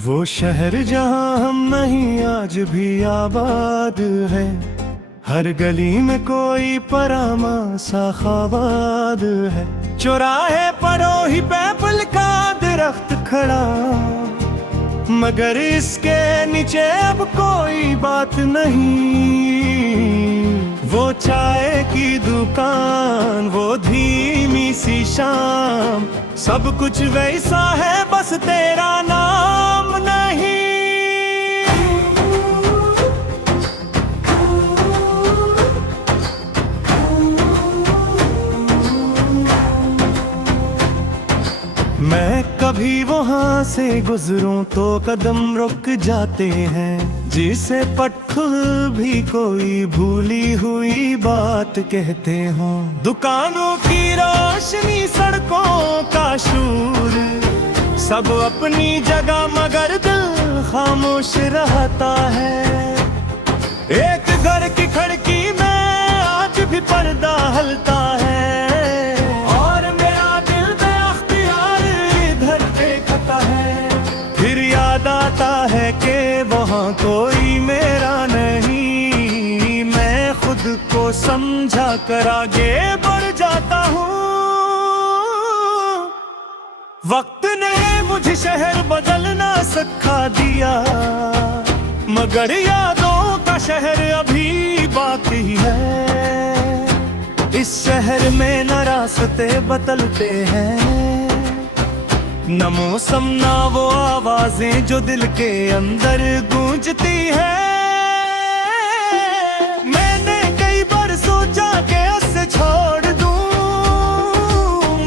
वो शहर जहाँ हम नहीं आज भी आबाद है। हर गली में कोई परामा सा ख्वाबाद है। चौराहे परोही पैपल का दरख्त खड़ा, मगर इसके नीचे अब कोई बात नहीं। वो चाय की दुकान, वो धीमी सी शाम, सब कुछ वैसा है, बस तेरा नाम नहीं। मैं कभी वहां से गुजरूं तो कदम रुक जाते हैं, जिसे पटखुल भी कोई भूली हुई बात कहते हो। दुकानों की रोशनी, सड़कों का शूर, सब अपनी जगह मगर दिल खामोश रहता है। एक घर की खिड़की में आज भी पर्दा हलता है, है कि वहाँ कोई मेरा नहीं। मैं खुद को समझा कर आगे बढ़ जाता हूँ। वक्त ने मुझे शहर बदलना सिखा दिया, मगर यादों का शहर अभी बाकी है। इस शहर में न रास्ते बदलते हैं, न मौसम ना वो आवाजें जो दिल के अंदर गूंजती है। मैंने कई बार सोचा कि उसे छोड़ दूं,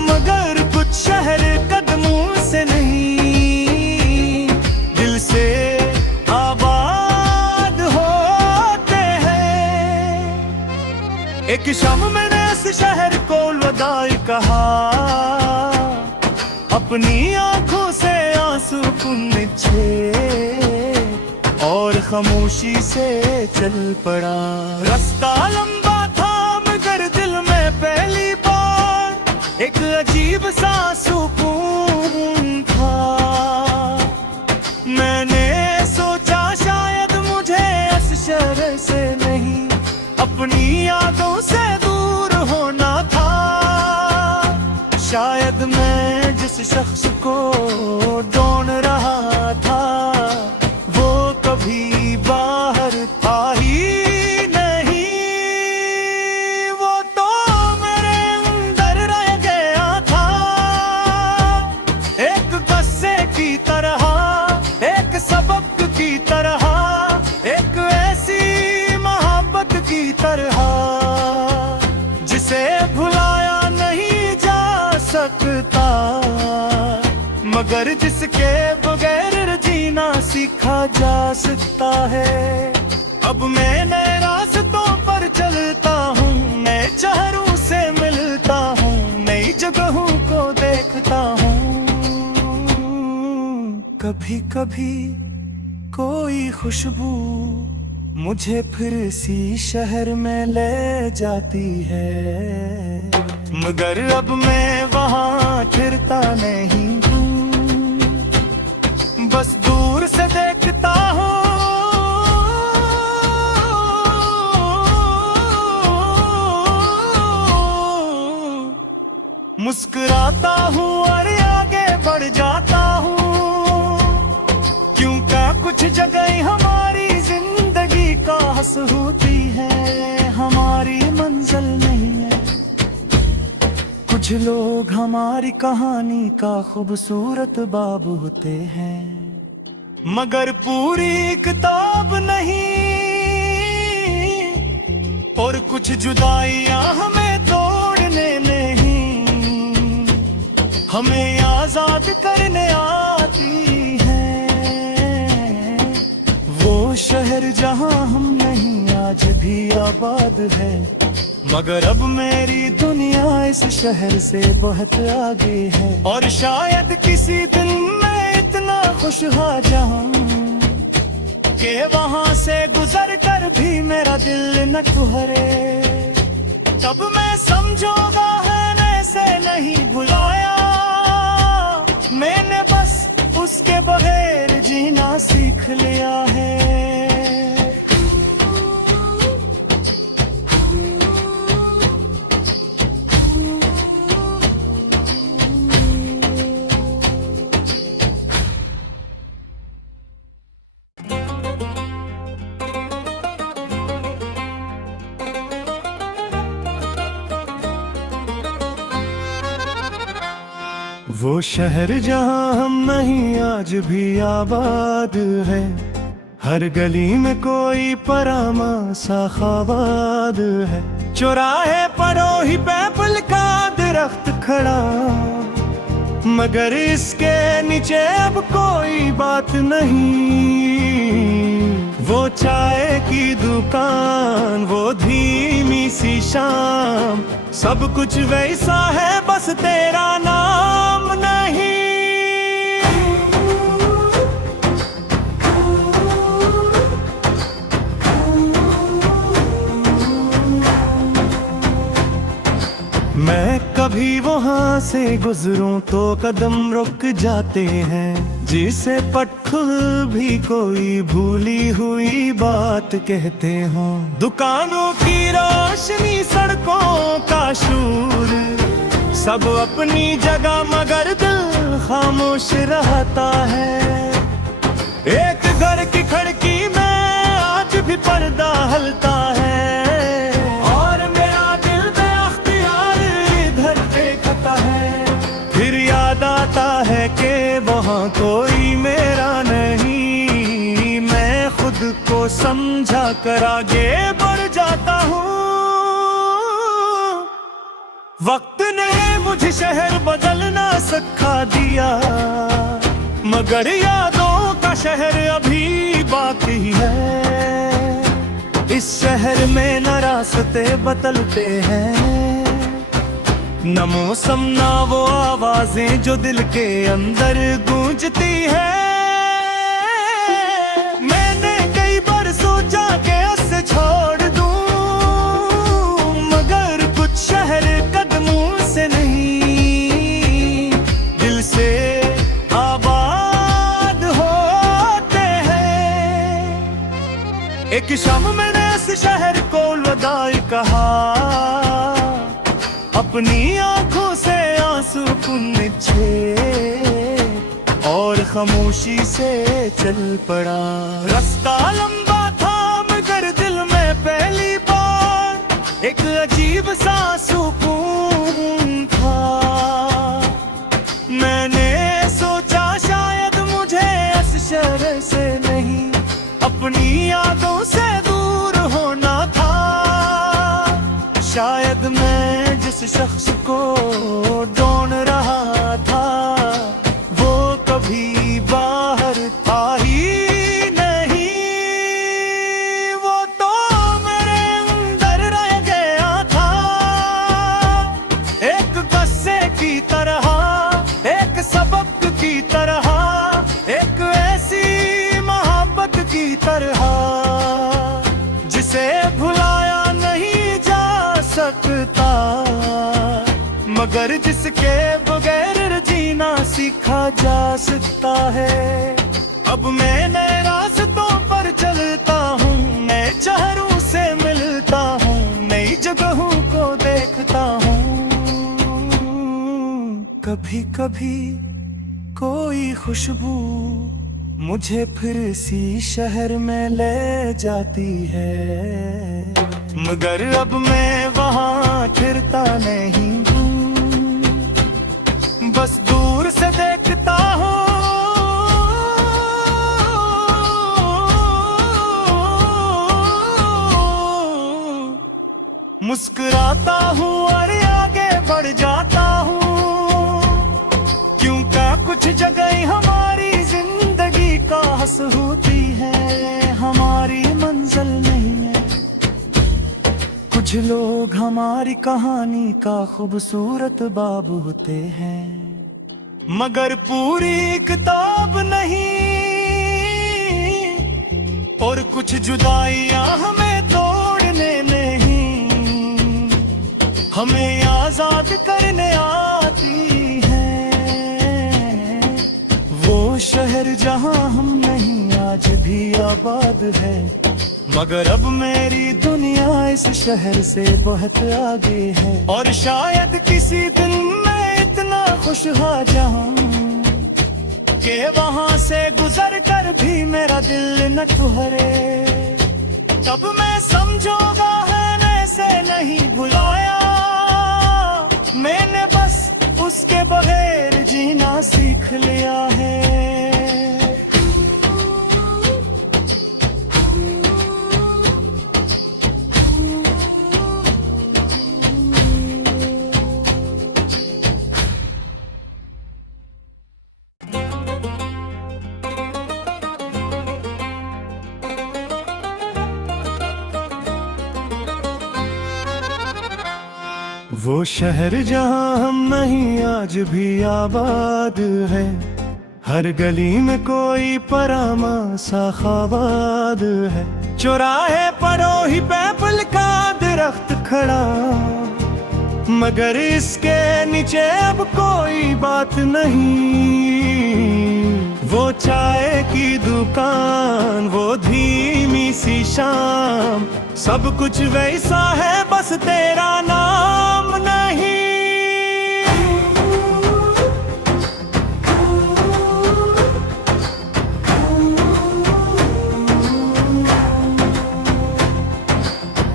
मगर कुछ शहर कदमों से नहीं, दिल से आबाद होते हैं। एक शाम मैंने इस शहर को लदाई कहा, अपनी आंखों से आंसू पूछे और खामोशी से चल पड़ा। रास्ता लंबा था मगर दिल में पहली बार एक अजीब सा सुकून था। मैंने सोचा शायद मुझे इस शहर से नहीं, अपनी यादों से दूर होना था। शायद मैं जिस शख्स को ढूंढ रहा था, वो कभी बाहर था ही नहीं। वो तो मेरे अंदर रह गया था, एक किस्से की तरह, एक सबक की तरह, एक ऐसी मोहब्बत की तरह जिसे भुलाया नहीं जा सकता, मगर जिसके बगैर जीना सीखा जा सकता है। अब मैं नए रास्तों पर चलता हूँ, नए चेहरों से मिलता हूँ, नई जगहों को देखता हूँ। कभी कभी कोई खुशबू मुझे फिर इसी शहर में ले जाती है, मगर अब मैं वहाँ फिरता नहीं हूँ, बस दूर से देखता हूँ। मुस्कुराता हूँ और आगे बढ़ जाता हूँ, क्योंकि कुछ जगह हमारी जिंदगी का हंस होती है, हमारी मंजिल नहीं है। कुछ लोग हमारी कहानी का खूबसूरत बाब होते हैं, मगर पूरी किताब नहीं। और कुछ जुदाइयां हमें तोड़ने नहीं, हमें आजाद करने आती हैं। वो शहर जहां हम नहीं आज भी आबाद है, मगर अब मेरी दुनिया इस शहर से बहुत आगे है। और शायद किसी दिन मैं इतना खुश हो जाऊं कि वहां से गुजर कर भी मेरा दिल न ठहरे। तब मैं समझूंगा है से नहीं भुलाया, मैंने बस उसके बगैर जीना वो शहर जहाँ हम नहीं आज भी आबाद है, हर गली में कोई परामा सा ख्वाबाद है। चौराहे पड़ोही पैपल का दरख्त खड़ा, मगर इसके नीचे अब कोई बात नहीं। वो चाय की दुकान, वो धीमी सी शाम, सब कुछ वैसा है, बस तेरा नाम नहीं। मैं कभी वहाँ से गुजरूं तो कदम रुक जाते हैं, जिसे पटखुल भी कोई भूली हुई बात कहते हो। दुकानों की रोशनी, सड़कों का शूर, सब अपनी जगह मगर दिल खामोश रहता है। एक घर की खिड़की में आज भी पर्दा हलता है, है कि वहाँ कोई मेरा नहीं। मैं खुद को समझा कर आगे बढ़ जाता हूँ। वक्त ने मुझे शहर बदलना सिखा दिया, मगर यादों का शहर अभी बाकी है। इस शहर में न रास्ते बदलते हैं, न मौसम ना वो आवाजें जो दिल के अंदर गूंजती है। मैंने कई बार सोचा कि उसे छोड़ दूं, मगर कुछ शहर कदमों से नहीं, दिल से आबाद होते हैं। एक शाम मैंने इस शहर को लदाई कहा, अपनी आंखों से आंसू पूछे और खामोशी से चल पड़ा। रास्ता लंबा था मगर दिल में पहली बार एक अजीब सा सुकून था। मैंने सोचा शायद मुझे इस शहर से नहीं, अपनी यादों से दूर होना था। शायद मैं जिस शख्स को ढूंढ रहा था, वो कभी बाहर था ही नहीं। वो तो मेरे अंदर रह गया था, एक किस्से की तरह, एक सबक की तरह, एक ऐसी मोहब्बत की तरह, जिसे भुलाया नहीं जा सकता, मगर जिसके बगैर जीना सीखा जा सकता है। अब मैं नए रास्तों पर चलता हूँ, नए चेहरों से मिलता हूँ, नई जगहों को देखता हूँ। कभी कभी कोई खुशबू मुझे फिर इसी शहर में ले जाती है, मगर अब मैं वहाँ फिरता नहीं हूँ, बस दूर से देखता हूँ। मुस्कुराता हूँ और आगे बढ़ जाता हूँ, क्योंकि कुछ जगह हमारी जिंदगी का हंस होती है, हमारी मंजिल नहीं है। कुछ लोग हमारी कहानी का खूबसूरत बाब होते हैं, मगर पूरी किताब नहीं। और कुछ जुदाइयां हमें तोड़ने नहीं, हमें आजाद करने आती हैं। वो शहर जहां हम नहीं आज भी आबाद है, मगर अब मेरी दुनिया इस शहर से बहुत आगे है। और शायद किसी दिन मैं इतना खुश हो जाऊं कि वहां से गुजर कर भी मेरा दिल न ठहरे। तब मैं समझूंगा है से नहीं भुलाया, मैंने बस उसके बगैर जी वो शहर जहाँ हम नहीं आज भी आबाद है, हर गली में कोई परामा सा ख्वाबाद है। चौराहे पड़ोही पैपल का दरख्त खड़ा, मगर इसके नीचे अब कोई बात नहीं। वो चाय की दुकान, वो धीमी सी शाम, सब कुछ वैसा है, बस तेरा नाम नहीं।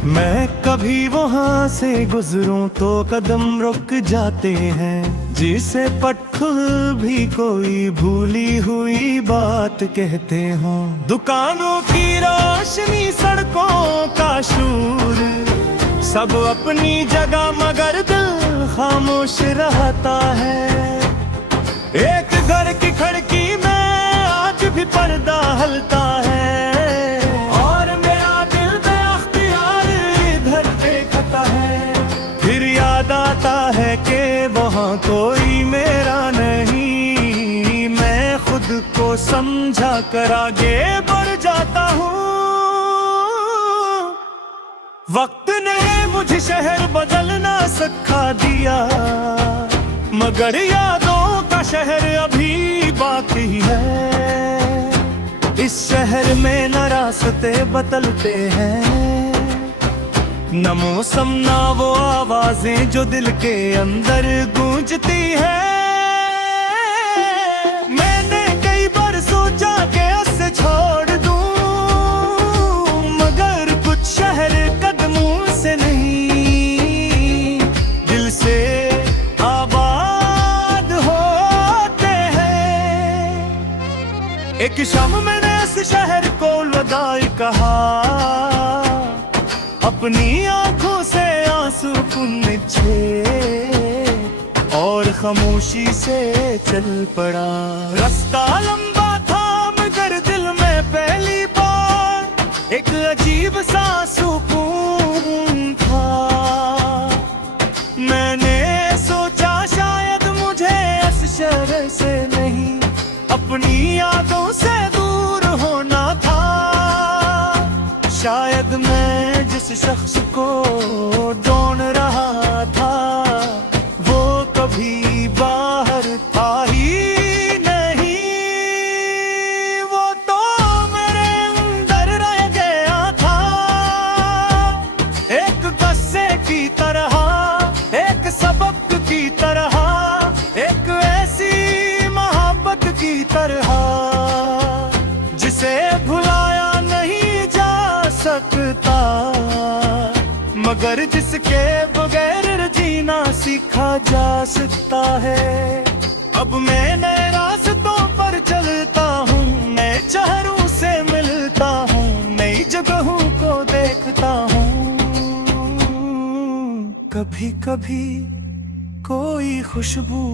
मैं कभी वहां से गुजरूं तो कदम रुक जाते हैं, जिसे पटखुल भी कोई भूली हुई बात कहते हो। दुकानों की रोशनी, सड़कों का शूर, सब अपनी जगह मगर दिल खामोश रहता है। एक घर की खिड़की में आज भी पर्दा हलता है, और मेरा दिल बेअख्तियार इधर देखता है। फिर याद आता है कि वहाँ कोई मेरा नहीं, मैं खुद को समझा कर आगे बढ़ जाता हूँ। वक्त ने मुझे शहर बदलना सिखा दिया, मगर यादों का शहर अभी बाकी है। इस शहर में न रास्ते बदलते हैं, न मौसम ना वो आवाजें जो दिल के अंदर गूंजती है। मैंने कई बार सोचा कि उसे छोड़ दूं, मगर कुछ शहर कदमों से नहीं, दिल से आबाद होते हैं। एक शाम मैंने इस शहर को लदाई कहा, अपनी आंखों से आंसू पूछे, और खामोशी से चल पड़ा। रास्ता लंबा था मगर दिल में पहली बार एक अजीब सा सुकून था। मैंने सोचा शायद मुझे इस शहर से नहीं, अपनी यादों से दूर होना था। शायद मैं जिस शख्स को ढूंढ रहा था, वो कभी बाहर था ही नहीं। वो तो मेरे अंदर रह गया था, एक किस्से की तरह, एक सबक की तरह, एक ऐसी मोहब्बत की तरह, जिसे भुलाया नहीं जा सकता, मगर जिसके बगैर जीना सीखा जा सकता है। अब मैं नए रास्तों पर चलता हूँ, नए चेहरों से मिलता हूँ, नई जगहों को देखता हूँ। कभी कभी कोई खुशबू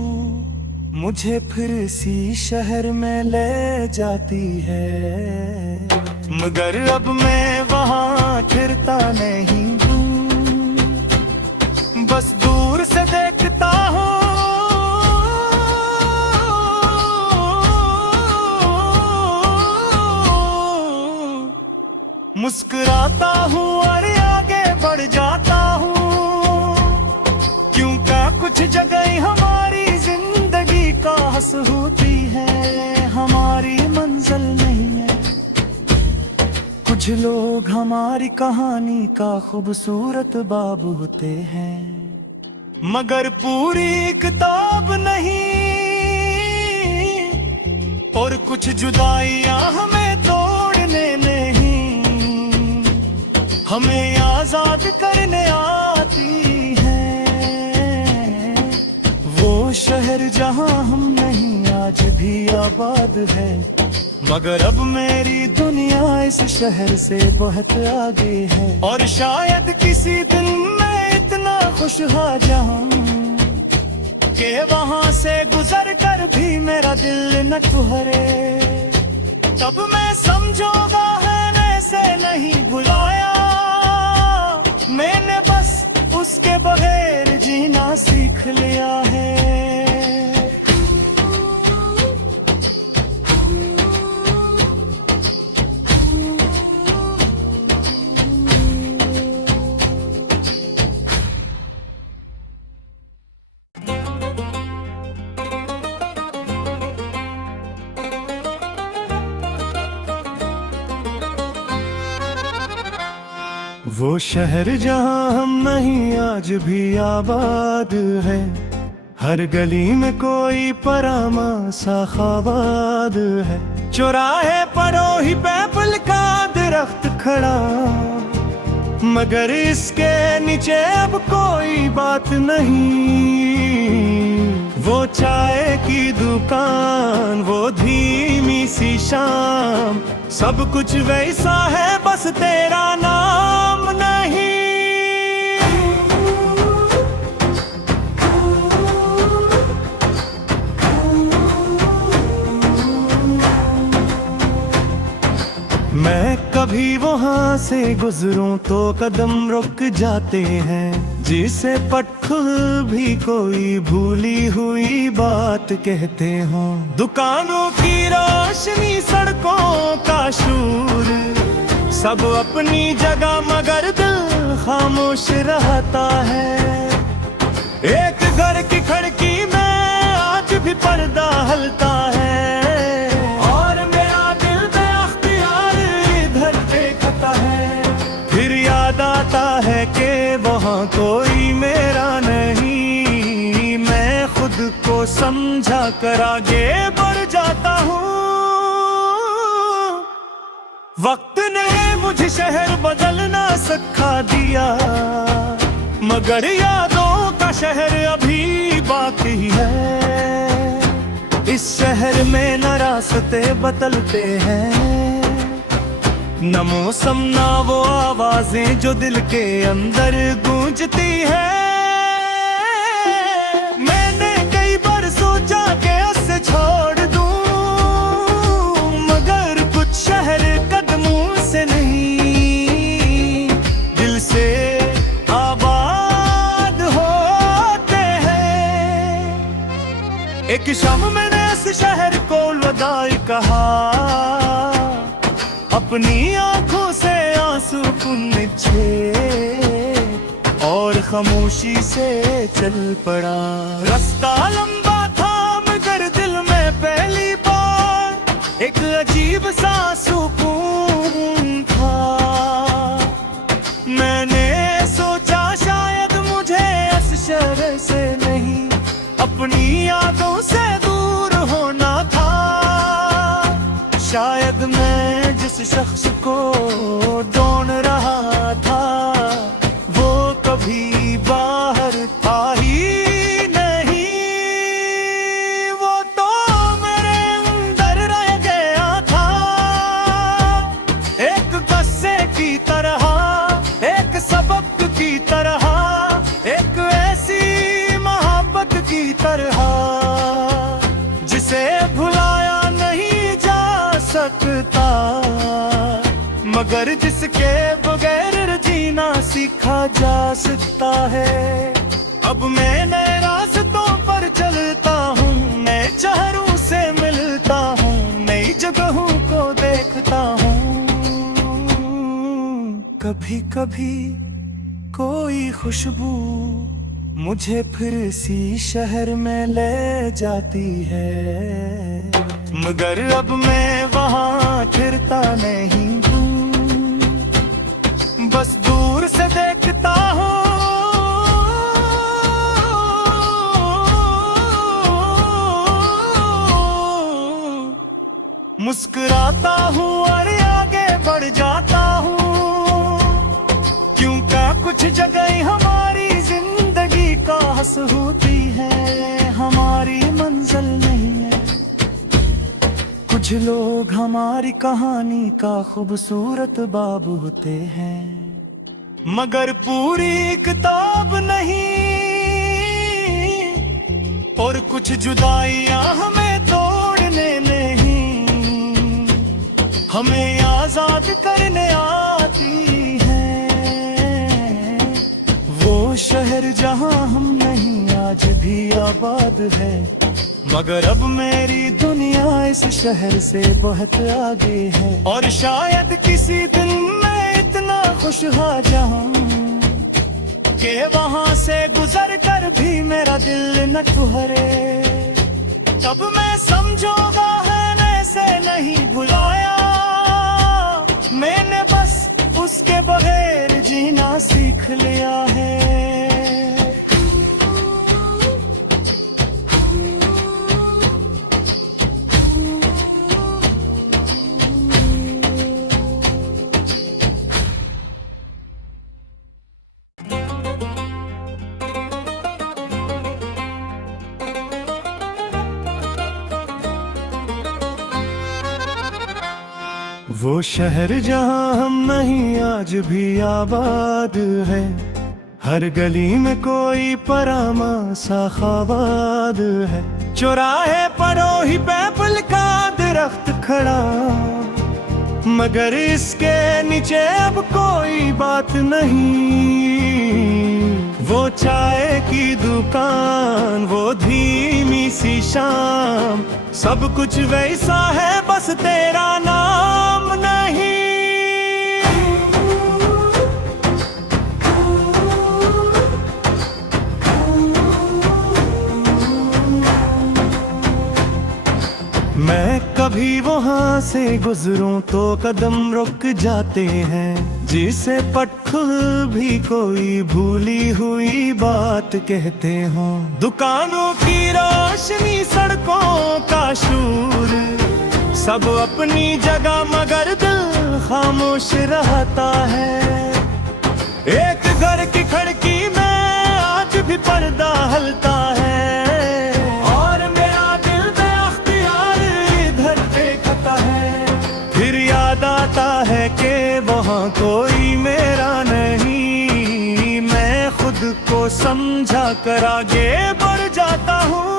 मुझे फिर इसी शहर में ले जाती है, मगर अब मैं वहाँ फिरता नहीं हूँ, बस दूर से देखता हूँ। मुस्कुराता हूँ और आगे बढ़ जाता हूँ, क्योंकि कुछ जगह हमारी जिंदगी का हंस होती है, हमारी मंजिल नहीं है। कुछ लोग हमारी कहानी का खूबसूरत बाब होते हैं, मगर पूरी किताब नहीं। और कुछ जुदाइयां हमें तोड़ने नहीं, हमें आजाद करने आती हैं। वो शहर जहां हम नहीं आज भी आबाद है, मगर अब मेरी दुनिया इस शहर से बहुत आगे है। और शायद किसी दिन मैं इतना खुश हो जाऊं कि वहां से गुजर कर भी मेरा दिल न ठहरे। तब मैं समझूंगा है से नहीं भुलाया, मैंने बस उसके बगैर जीना वो शहर जहाँ हम नहीं आज भी आबाद है, हर गली में कोई परामा सा ख्वाबाद है। चौराहे पड़ोही पैपल का दरख्त खड़ा, मगर इसके नीचे अब कोई बात नहीं। वो चाय की दुकान, वो धीमी सी शाम, सब कुछ वैसा है, बस तेरा नाम नहीं। मैं कभी वहां से गुजरूं तो कदम रुक जाते हैं, जिसे पटखुल भी कोई भूली हुई बात कहते हो। दुकानों की रोशनी, सड़कों का शूर, सब अपनी जगह मगर दिल खामोश रहता है। एक घर की खिड़की में आज भी पर्दा हलता है, है कि वहाँ कोई मेरा नहीं। मैं खुद को समझा कर आगे बढ़ जाता हूँ। वक्त ने मुझे शहर बदलना सिखा दिया, मगर यादों का शहर अभी बाकी है। इस शहर में न रास्ते बदलते हैं, न मौसम ना वो आवाजें जो दिल के अंदर गूंजती है। मैंने कई बार सोचा कि उसे छोड़ दूं, मगर कुछ शहर कदमों से नहीं, दिल से आबाद होते हैं। एक शाम मैंने इस शहर को लदाई कहा, अपनी आंखों से आंसू पूछे और खामोशी से चल पड़ा। रास्ता लंबा था मगर दिल में पहली बार एक अजीब सा सुकून था। मैंने सोचा शायद मुझे इस शहर से नहीं, अपनी यादों से दूर होना था। शायद मैं जिस शख्स को ढूंढ रहा था, वो कभी बाहर था ही नहीं। वो तो मेरे अंदर रह गया था, एक किस्से की तरह, एक सबक की तरह, एक ऐसी मोहब्बत की तरह, जिसे भुलाया नहीं जा सकता, मगर जिसके बगैर जीना सीखा जा सकता है। अब मैं नए रास्तों पर चलता हूँ, नए चेहरों से मिलता हूँ, नई जगहों को देखता हूँ। कभी कभी कोई खुशबू मुझे फिर इसी शहर में ले जाती है, मगर अब मैं वहाँ फिरता नहीं हूँ, बस दूर से देखता हूँ। मुस्कुराता हूँ और आगे बढ़ जाता हूँ, क्योंकि कुछ जगह हमारी जिंदगी का हंस होती है, हमारी मंजिल नहीं है। कुछ लोग हमारी कहानी का खूबसूरत बाब होते हैं, मगर पूरी किताब नहीं। और कुछ जुदाइयां हमें तोड़ने नहीं, हमें आजाद करने आती हैं। वो शहर जहां हम नहीं आज भी आबाद है, मगर अब मेरी दुनिया इस शहर से बहुत आगे है। और शायद किसी दिन मैं इतना खुश हो जाऊं कि वहां से गुजर कर भी मेरा दिल न ठहरे। तब मैं समझूंगा है से नहीं भुलाया, मैंने बस उसके बगैर जीना लिख लिया है। वो शहर जहाँ हम नहीं आज भी आबाद है, हर गली में कोई परामा सा ख्वाबाद है। चौराहे परोही पैपल का दरख्त खड़ा, मगर इसके नीचे अब कोई बात नहीं। वो चाय की दुकान, वो धीमी सी शाम, सब कुछ वैसा है बस तेरा नाम नहीं। मैं कभी वहां से गुजरूं तो कदम रुक जाते हैं, जिसे पटखुल भी कोई भूली हुई बात कहते हो। दुकानों की रोशनी, सड़कों का शूर, सब अपनी जगह मगर दिल खामोश रहता है। एक घर की खिड़की में आज भी पर्दा हलता है, और मेरा दिल बेअख्तियार इधर देखता है। फिर याद आता है कि वहाँ कोई मेरा नहीं, मैं खुद को समझा कर आगे बढ़ जाता हूँ।